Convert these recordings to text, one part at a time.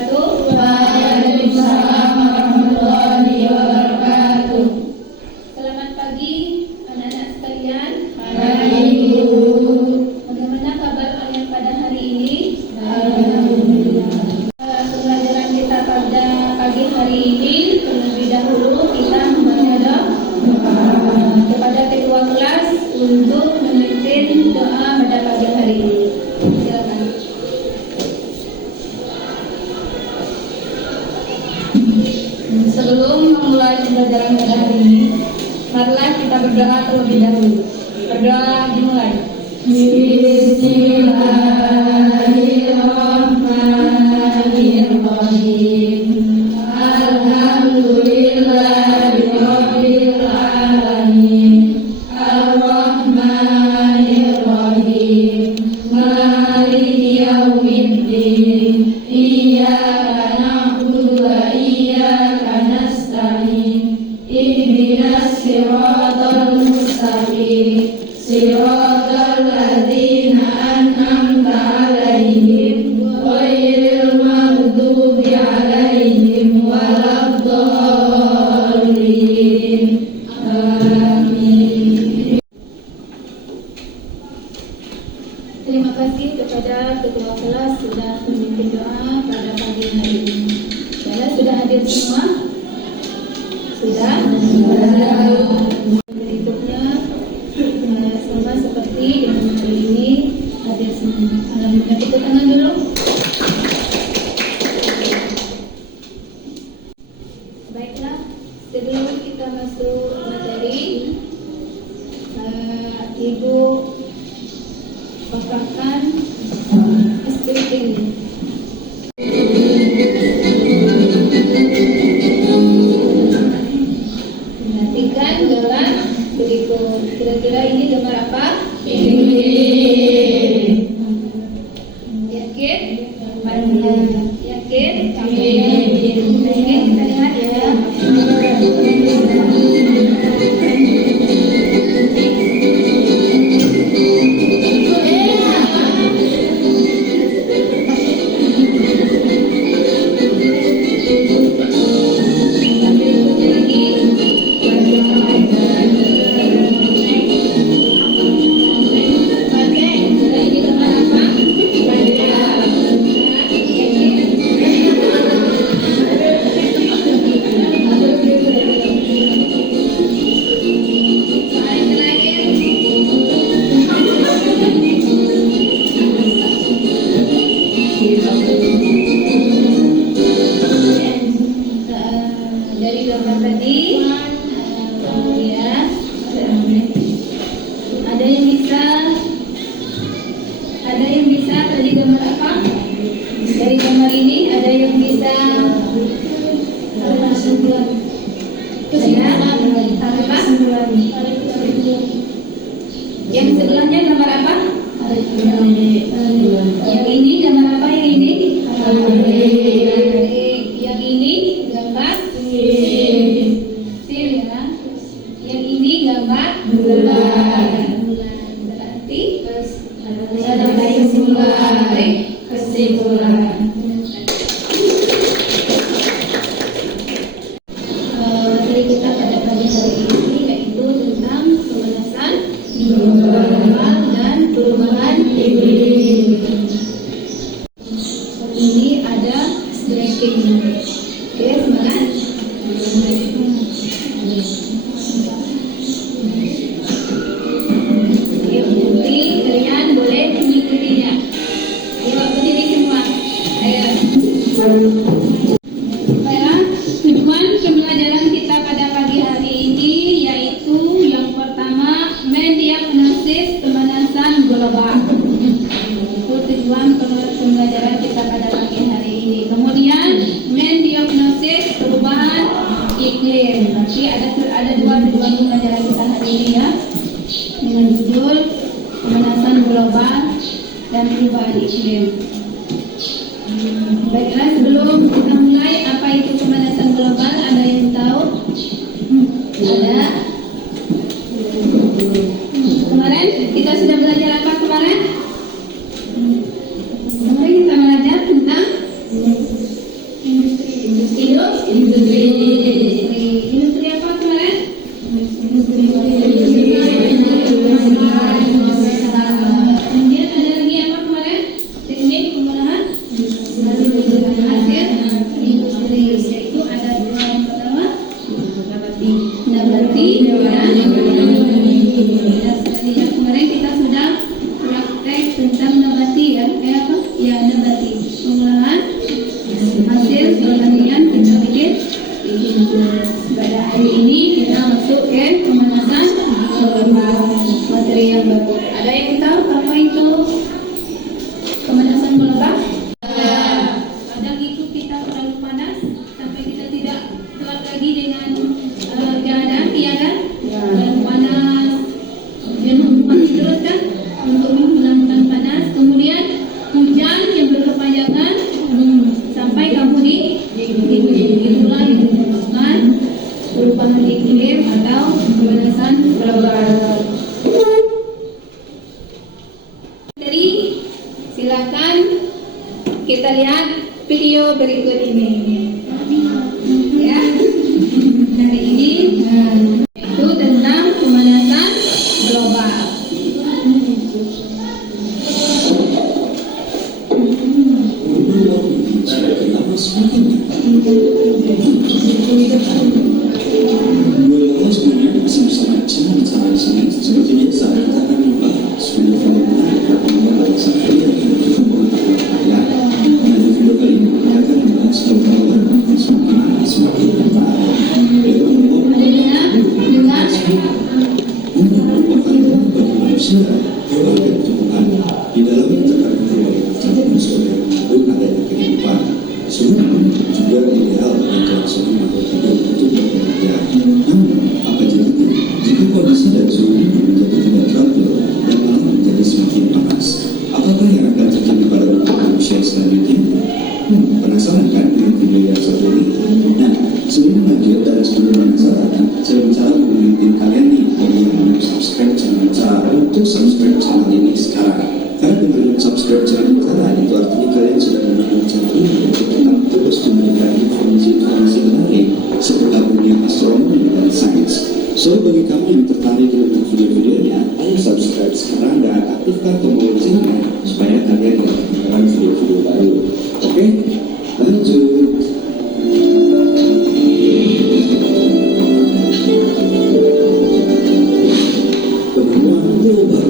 wabarakatuh. Waalaikumsalam warahmatullahi wabarakatuh. Selamat pagi anak-anak sekalian. Pagi Bu. Bagaimana kabar kalian pada hari ini? Alhamdulillah. Pembelajaran kita pada pagi hari ini terlebih dahulu kita membaca doa kepada ketua kelas untuk memimpin doa pada pagi hari ini. Silakan. Sebelum memulai pembelajaran pada hari ini, marilah kita berdoa terlebih dahulu. Berdoa dimulai. Bismillahirrahmanirrahim. Alhamdulillahirabbil alamin. Arrahmanirrahim. Maliki yaumiddin. Iyyaka na'budu wa iyyaka nasta'in. Ihdinas siratal mustaqim. Siratal ladzina an'amta 'alaihim ghairil maghdubi 'alaihim waladdallin. Amin. Terima kasih kepada ketua kelas sudah memimpin doa pada pagi hari ini. Kalian sudah hadir semua? Sudah? Berikutnya sama seperti dengan hari ini hadir semua. Alhamdulillah, tepuk tangan dulu. Baiklah, sebelum kita masuk materi, Ibu bacakan skrip ini. Perhatikan gambar berikut. Kira-kira ini gambar apa? Yakin? Yakin? Yakin? Kita lihat ya. Dari gambar tadi ya, ada yang bisa tadi gambar apa? Dari gambar ini ada yang bisa apa? Yang sebelahnya gambar apa? Yang ini gambar apa? Yang ini? Yang ini gambar sil ya. Yang ini gambar bulan. Berarti ada kesimpulan. Materi kita pada pagi hari ini yaitu tentang pemanasan global dan perubahan iklim. Ini ada stretching. Oke, semangat. Nanti kalian boleh mengikutinya. Ayo berdiri semua. Ayo. Baiklah, tujuan pembelajaran kita pada pagi hari ini yaitu yang pertama mendiagnosis pemanasan global. Itu tujuan pembelajaran kita pada pagi hari ini. Kemudian mendiagnosis perubahan iklim. Nanti ada dua tujuan pembelajaran kita hari ini ya, dengan judul pemanasan global dan perubahan iklim. Baiklah, sebelum kita mulai, apa itu pemanasan global? Ada yang tahu? Ada? Kemarin kita sudah belajar apa kemarin? Kemarin kita belajar tentang Silakan kita lihat video berikut ini. Ya, hari ini itu tentang pemanasan global. Seperti biasa, kita akan membahas video fenomena perkembangan sehari pada video kali ini kita akan membahas global semakin ketat. Bagi manusia, hewan dan tumbuhan di dalamnya terkandung berbagai macam unsur yang mendukung adanya kehidupan. Semua juga ideal untuk semua makhluk hidup untuk bekerja. Namun, apa jadinya jika kondisi dan suhu menjadi tidak stabil dan malah menjadi semakin panas? Apakah yang akan terjadi pada bentuk manusia selanjutnya? Penasaran kan dengan video yang satu ini? Nah, sebelum lanjut dan sebelum penasaran, saya bicara mengingatkan kalian nih bagi yang belum subscribe channel cara untuk subscribe channel ini sekarang. Karena dengan subscribe channel kita itu artinya kalian sudah mendukung channel ini untuk tetap terus memberikan informasi-informasi menarik seputar dunia astronomi dan sains. So, bagi kamu yang tertarik dengan video-videonya, ayo subscribe sekarang dan aktifkan tombol loncengnya supaya kalian tidak ketinggalan video-video baru. Oke? Lanjut. Penemuan global.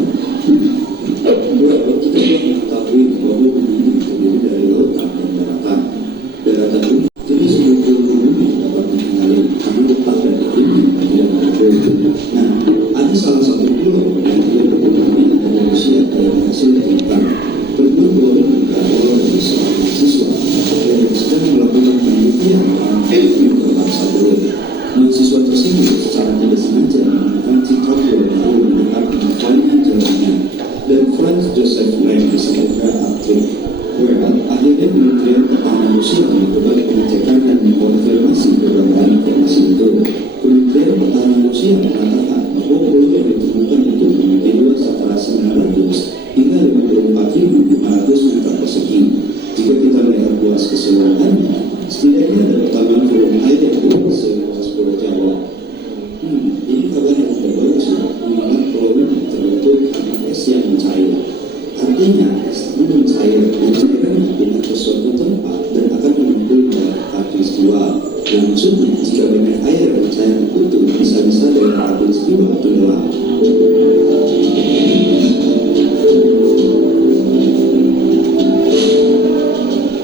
Kita telah mengetahui bahwa bumi ini terdiri dari lautan dan daratan. Daratan ini jenis pulau bumi dapat dikenali karena letak dan iklimnya tidak berbeda. Nah, ada salah satu pulau yang tidak berhubungan dengan manusia dalam hasil tentang penemuan pulau ini berawal dari seorang mahasiswa yang sedang melakukan penelitian ilmu berbahasa bule. Mahasiswa tersebut secara tidak sengaja menemukan citra pulau baru mendekat California, Jerman, dan Franz Joseph Lang disebutkan aktif. Akhirnya Kementerian Pertahanan Rusia mencoba pengecekan dan mengkonfirmasi keberadaan informasi itu. Kementerian Pertahanan Rusia mengatakan bahwa pulau yang ditemukan itu memiliki luas antara 900 hingga 54.500 meter persegi. Jika kita melihat luas keseluruhannya, setidaknya ada pertambahan volume air yang luas seluas Pulau Jawa. Ini kabar yang tidak bagus, mengingat pulau ini terbentuk karena es yang mencair. Artinya, es itu mencair dan cairan pindah ke suatu tempat dan akan mengumpul dalam khatulistiwa. Yang maksudnya, jika banyak air yang mencair itu bisa-bisa dari khatulistiwa tenggelam.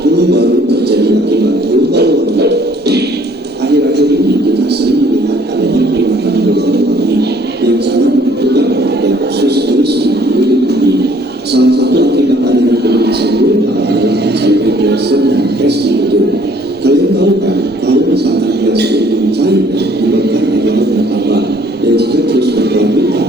Pulau baru terjadi akibat global warming. Akhir-akhir ini kita sering melihat adanya peringatan global warming yang sangat menentukan perhatian khusus terus mengelilingi bumi. Salah satu akibat adanya pemanasan global adalah cair geyser dan es di udara. Kalian tahu kan, kalau misalkan geyser itu mencair dan menyebabkan air laut bertambah, dan jika terus berkelanjutan,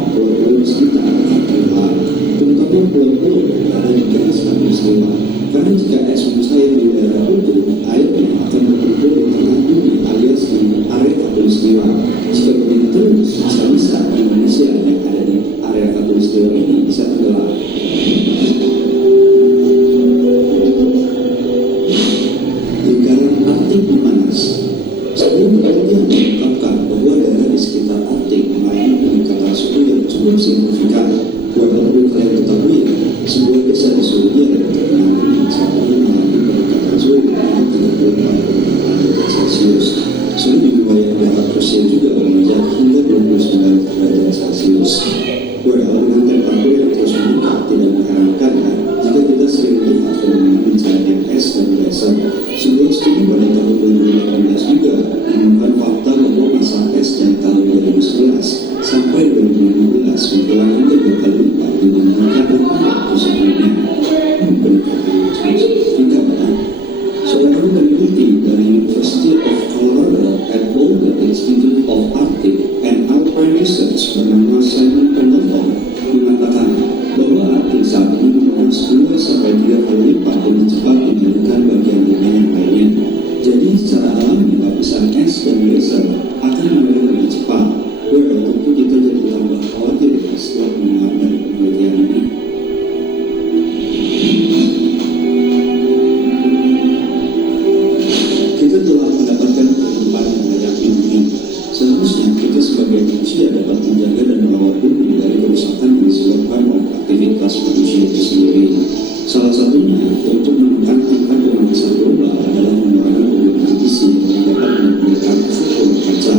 satunya untuk menekan angka pemanasan global adalah menggunakan penggunaan isi yang dapat menimbulkan efek kaca.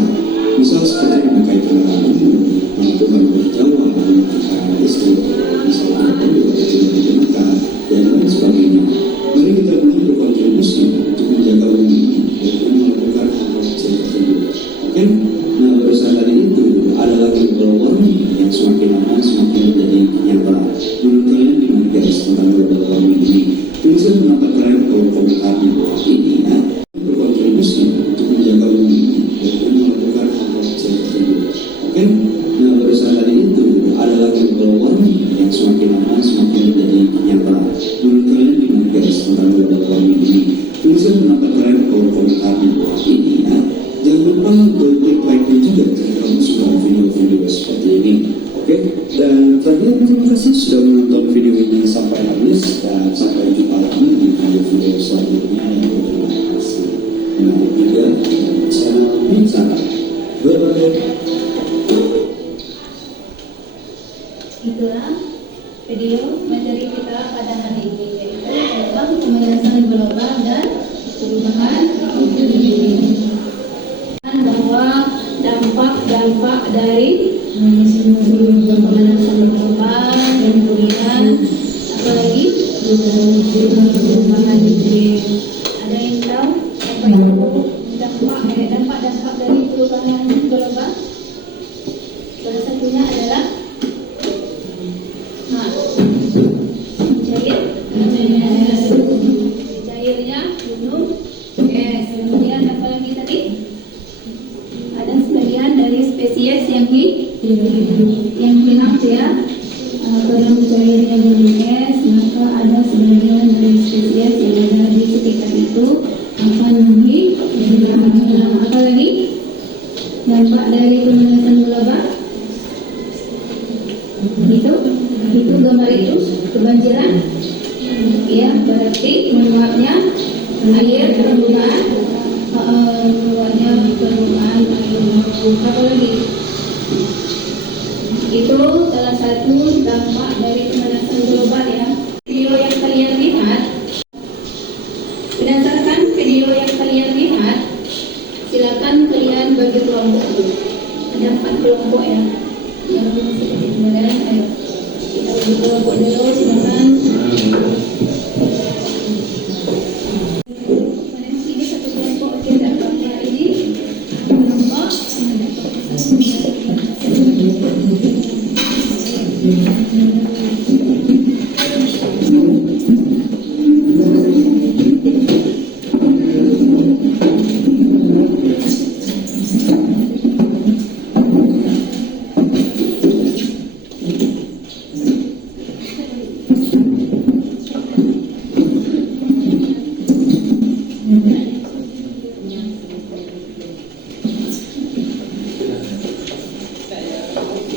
Misal seperti memakai kendaraan umum, melakukan berjawa, menyalakan listrik, misalnya mobil kecil digunakan, dan lain sebagainya. Mari kita mulai berkontribusi untuk menjaga bumi dengan melakukan hal-hal kecil tersebut. Oke? Nah, barusan tadi itu adalah global warming yang semakin lama semakin menjadi nyata. Menurut kalian gimana guys tentang global warming ini? Tulisan kenapa keren kalau komentar di bawah ini ya. Berkontribusi untuk menjaga bumi dengan melakukan hal-hal kecil tersebut. Oke? Nah, barusan tadi itu adalah global warming yang semakin lama semakin menjadi nyata. Menurut kalian gimana guys tentang global warming ini? Tulisan kenapa keren kalau komentar di bawah ini ya. Jangan lupa klik like-nya juga jika kamu suka video-video seperti ini. Oke? Dan terakhir terima kasih sudah menonton video ini sampai habis dan sampai jumpa lagi di video-video selanjutnya yang berterima kasih. Menarik juga channel Bicara. Bye-bye. Itulah video materi kita pada hari ini, yaitu tentang pemanasan global dan perubahan iklim, bahwa dampak dari pemanasan global dan kemudian apalagi perubahan iklim. Ada yang tahu apa itu dampak dari perubahan global? Salah satunya adalah cairnya gunung es. Kemudian apa lagi tadi? Ada sebagian dari spesies yang hilang ya. Karena cairnya gunung es, maka ada sebagian dari spesies yang ada di sekitar itu akan hilang. Apa lagi? Dampak dari pemanasan global itu gambar itu kebanjiran ya, berarti meluapnya air, permukaan air. Apa lagi? Itu salah satu dampak dari pemanasan global ya. Video yang kalian lihat, berdasarkan video yang kalian lihat, silakan kalian bagi kelompok dulu. Ada 4 kelompok ya. Yang seperti kemarin, ayo kita bagi kelompok dulu, silakan. Ini satu kelompok kita pakai ini kelompok.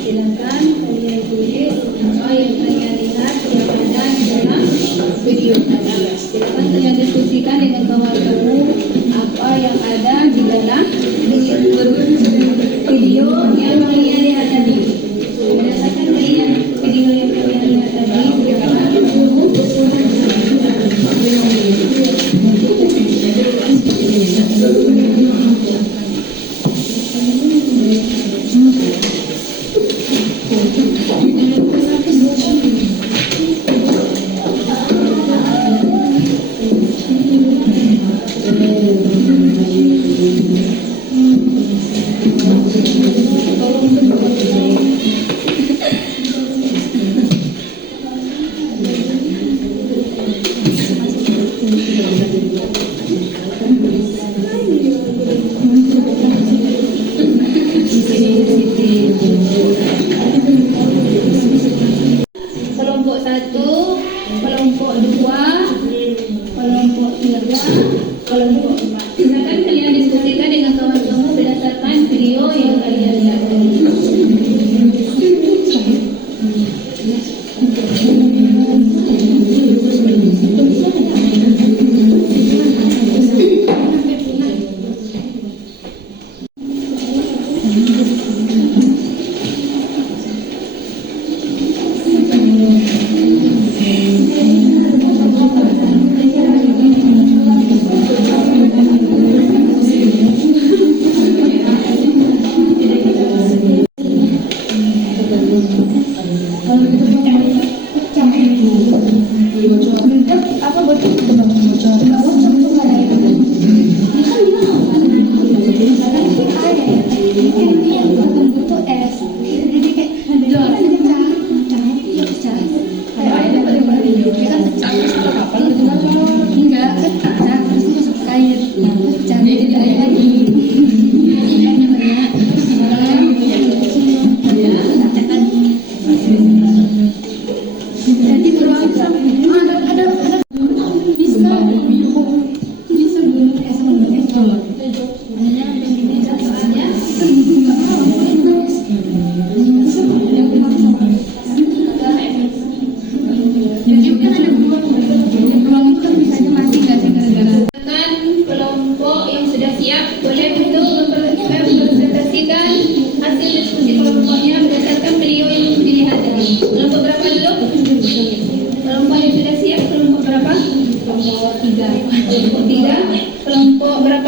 Silakan kalian tulis apa yang kalian lihat yang ada di dalam video tadi. Silakan kalian diskusikan dengan kawan kamu apa yang ada di dalam video yang kalian lihat tadi. Berdasarkan kalian video yang kalian lihat tadi,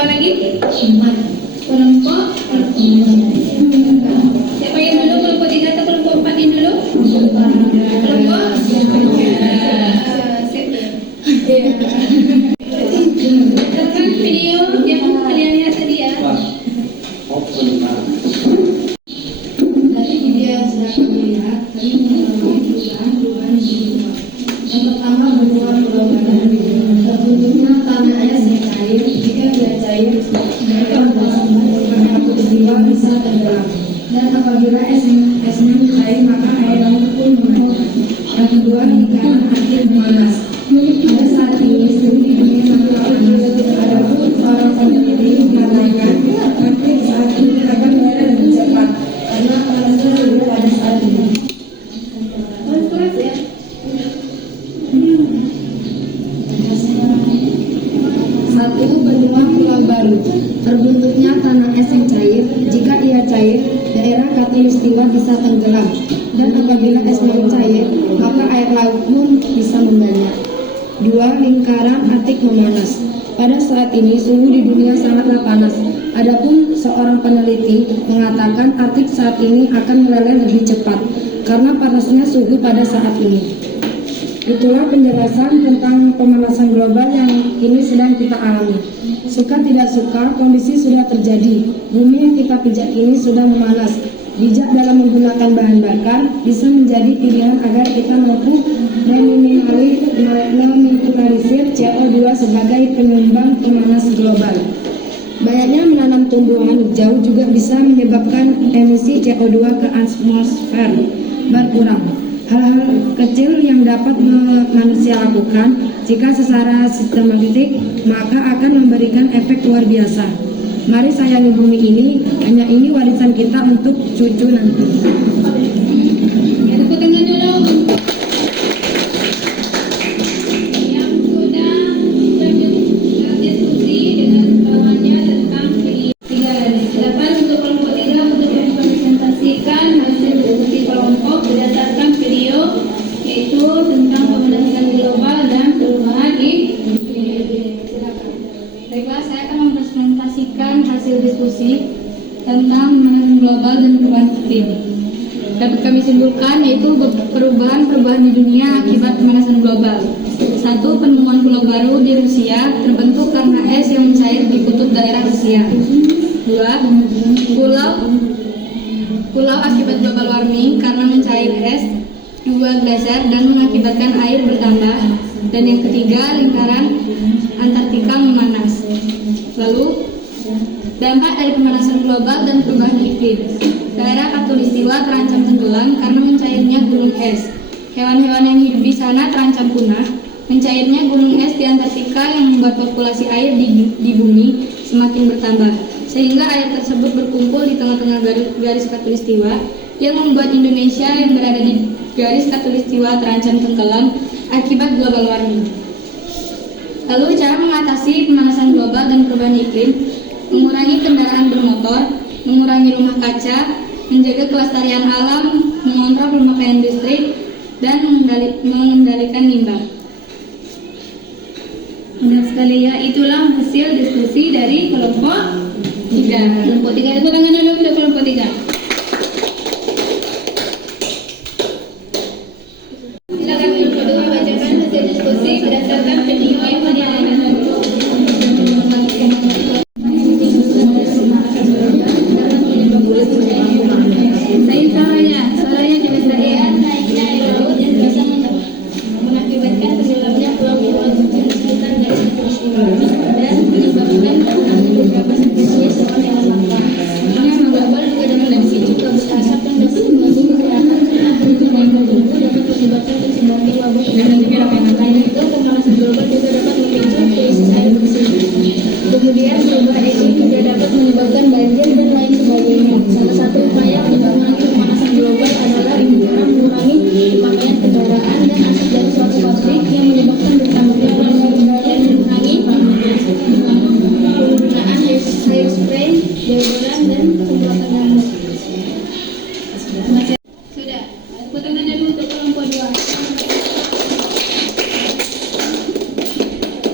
Apa lagi? Kelompok siapa yang dulu? Kelompok 3 atau kelompok 4 yang dulu? Kelompok tekan video yang kalian lihat tadi ya. Dari video yang sudah kami lihat, kami mengalami perubahan di rumah. Yang pertama, hubungan perlombaan. Terbentuknya tanah es yang cair. Jika dia cair, mereka berlaku peristiwa bisa tenggelam. Dan apabila esnya cair, maka air laut pun menaik. Yang kedua, lingkaran aktif memanas. Pada saat ini, suhu di dunia sangat panas. Adapun seorang peneliti mengatakan, aktif saat ini akan mulai lebih cepat karena panasnya lebih pada saat ini. Terus ya. Satu, benua pulau baru. Terbentuknya tanah es yang cair. Jika ia cair, daerah khatulistiwa bisa tenggelam. Dan apabila esnya cair, maka air laut pun bisa membanyak. Dua, lingkaran Arktik memanas. Pada saat ini suhu di dunia sangatlah panas. Adapun seorang peneliti mengatakan Arktik saat ini akan meleleh lebih cepat karena panasnya suhu pada saat ini. Itulah penjelasan tentang pemanasan global yang kini sedang kita alami. Suka tidak suka, kondisi sudah terjadi. Bumi yang kita pijak ini sudah memanas. Bijak dalam menggunakan bahan bakar bisa menjadi pilihan agar kita mampu meminimalisir CO2 sebagai penyumbang pemanas global. Banyaknya menanam tumbuhan hijau juga bisa menyebabkan emisi CO2 ke atmosfer berkurang. Hal-hal kecil yang dapat manusia lakukan jika secara sistematik maka akan memberikan efek luar biasa. Mari sayangi bumi ini, hanya ini warisan kita untuk cucu nanti. Ya, tepuk tangan dulu. Yang sudah berdiskusi dengan bawahnya tentang video 3 dan 8 untuk kelompok 3 untuk mempresentasikan hasil diskusi kelompok berdasarkan video yaitu tentang pemanasan global dan perubahan iklim. Baiklah, saya akan mempresentasikan hasil diskusi tentang pemanasan global dan perubahan iklim. Dapat kami simpulkan yaitu perubahan-perubahan di dunia akibat pemanasan global. 1. Penemuan pulau baru di Rusia terbentuk karena es yang mencair di kutub daerah Rusia. 2. Pulau akibat global warming karena mencair es 2 glaser dan mengakibatkan air bertambah. Dan yang ketiga, lingkaran Antartika memanas. Lalu, dampak dari pemanasan global dan perubahan iklim. Daerah khatulistiwa terancam tenggelam karena mencairnya gunung es. Hewan-hewan yang hidup di sana terancam punah. Mencairnya gunung es di Antartika yang membuat populasi air di bumi semakin bertambah, sehingga air tersebut berkumpul di tengah-tengah garis khatulistiwa yang membuat Indonesia yang berada di garis khatulistiwa terancam tenggelam akibat global warming. Lalu cara mengatasi pemanasan global dan perubahan iklim: mengurangi kendaraan bermotor, mengurangi rumah kaca, menjaga kelestarian alam, mengontrol pemakaian listrik, dan mengendalikan limbah. Benar sekali ya, itulah hasil diskusi dari kelompok 3. Kelompok 3 itu tangan dulu untuk kelompok 3. Silakan kelompok 2 bacakan hasil diskusi berdasarkan video yang tadi ada. Suaranya dibesarkan. Mengakibatkan tenggelamnya pulau-pulau kecil sekitar garis khatulistiwa dan menyebabkan punah beberapa spesies hewan langka. Pemanasan global juga dapat dipicu kabut asap yang dapat mengganggu kesehatan karena aktivitas tubuh dapat menyebabkan tersebarnya wabah penyakit. Selain itu, pemanasan global juga dapat memicu krisis air bersih. Kemudian perubahan iklim juga dapat menyebabkan banjir dan lain sebagainya. Salah satu upaya untuk mengurangi pemanasan global adalah dengan mengurangi pemakaian kendaraan dan asap dari suatu pabrik yang menyebabkan bertambahnya polusi dan mengurangi penggunaan hairspray, deodoran, dan pembuatan rambut. Sudah, tepuk tangan dulu untuk kelompok 2.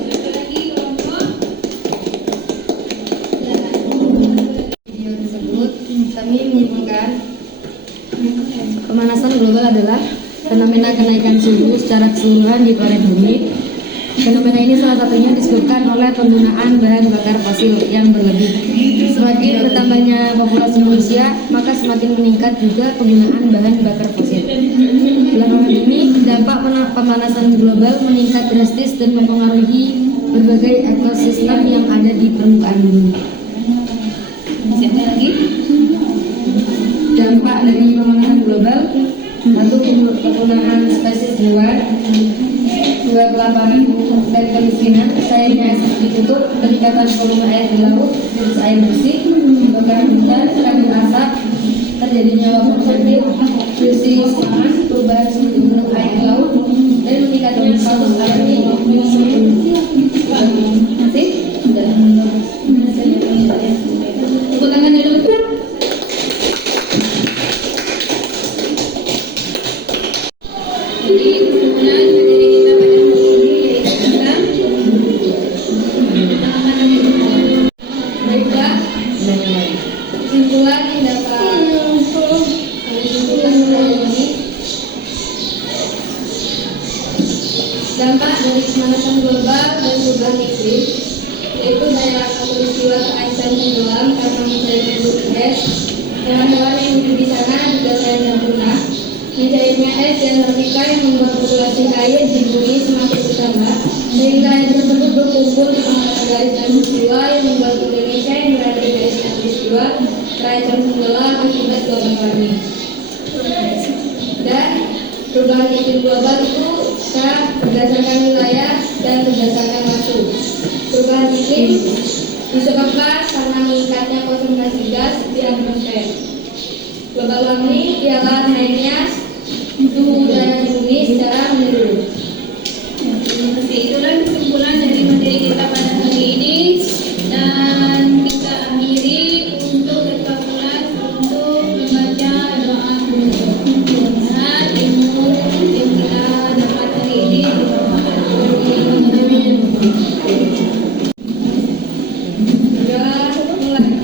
Satu lagi kelompok global adalah fenomena kenaikan suhu secara keseluruhan di planet bumi. Fenomena ini salah satunya disebabkan oleh penggunaan bahan bakar fosil yang berlebih. Semakin bertambahnya populasi manusia, maka semakin meningkat juga penggunaan bahan bakar fosil. Belakangan ini, dampak pemanasan global meningkat drastis dan mempengaruhi berbagai ekosistem yang ada di permukaan bumi. Siapa lagi? Dampak dari pemanasan global: 1. Penggunaan spesies hewan, 2. Kelaparan dan kemiskinan, cairnya es ditutup, peningkatan volume air di laut, krisis air bersih, kebakaran hutan, kabut asap, terjadinya wabah penyakit, krisis pangan, perubahan suhu gunung air di laut, dan meningkatnya status air di Masih? Tepuk tangan dulu. Jadi kesimpulan materi kita pada hari ini yaitu tentang Baiklah, kesimpulan yang dapat kami simpulkan pada hari ini: dampak dari pemanasan global dan perubahan iklim, yaitu daerah khatulistiwa keaisan tenggelam karena mencairnya bumi es. Hewan-hewan yang hidup di sana juga terancam punah. Mencairnya es di Antartika yang membuat populasi air di bumi semakin bertambah, sehingga air tersebut berkumpul di pangkalan garis khatulistiwa yang membuat Indonesia yang berada di garis khatulistiwa terancam tenggelam akibat global warming. Dan perubahan iklim global itu bisa berdasarkan wilayah dan berdasarkan waktu. Perubahan iklim disebabkan karena meningkatnya konsentrasi gas di atmosfer. Global warming ialah naiknya suhu udara di bumi secara menyeluruh. Terima kasih. Itulah kesimpulan dari materi kita pada hari ini, dan kita akhiri untuk kelas untuk membaca doa penutup. Mudah-mudahan ilmu yang kita dapat hari ini bermanfaat. Sudah mulai.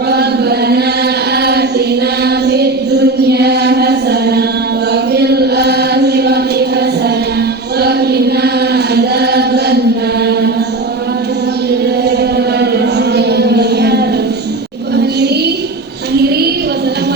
Rabbana atina fid dunya hasanah wa fil akhirati hasanah wa qina adzabannar. Ibu akhiri. Wassalamualaikum